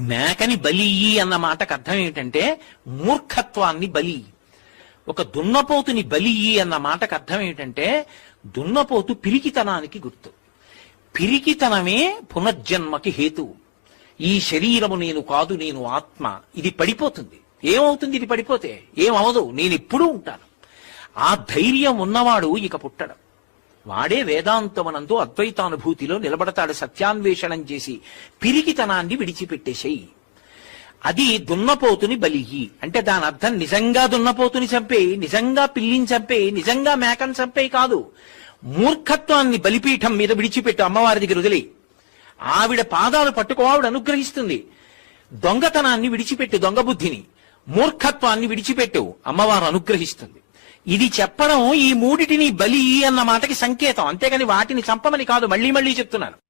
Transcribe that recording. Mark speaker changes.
Speaker 1: మేకని బలి అన్న మాటకు అర్థం ఏమిటంటే మూర్ఖత్వాన్ని బలి ఒక దున్నపోతుని బలి అన్న మాటకు అర్థం ఏమిటంటే దున్నపోతు పిరికితనానికి గుర్తు. పిరికితనమే పునర్జన్మకి హేతువు ఈ శరీరము నేను కాదు నేను ఆత్మ. ఇది పడిపోతుంది. ఏమవుతుంది? ఇది పడిపోతే ఏమవదు నేను ఎప్పుడూ ఉంటాను. ఆ ధైర్యం ఉన్నవాడు ఇక పుట్టడం. వాడే వేదాంతమనందు అద్వైతానుభూతిలో నిలబడతాడు సత్యాన్వేషణం చేసి పిరికితనాన్ని విడిచిపెట్టేసేయి. అది దున్నపోతుని బలిహి. అంటే దాని అర్థం నిజంగా దున్నపోతుని చంపేయి నిజంగా పిల్లిని చంపేయి నిజంగా మేకను చంపేయి కాదు. మూర్ఖత్వాన్ని బలిపీఠం మీద విడిచిపెట్టు అమ్మవారి దగ్గర వదిలి ఆవిడ పాదాలు పట్టుకో ఆవిడ అనుగ్రహిస్తుంది. దొంగతనాన్ని విడిచిపెట్టు దొంగ బుద్ధిని మూర్ఖత్వాన్ని విడిచిపెట్టు అమ్మవారు అనుగ్రహిస్తుంది. ఇది చెప్పడం ఈ మూడిటిని బలి అన్న మాటకి సంకేతం. అంతేగాని వాటిని చంపమని కాదు మళ్ళీ మళ్ళీ చెప్తున్నాను.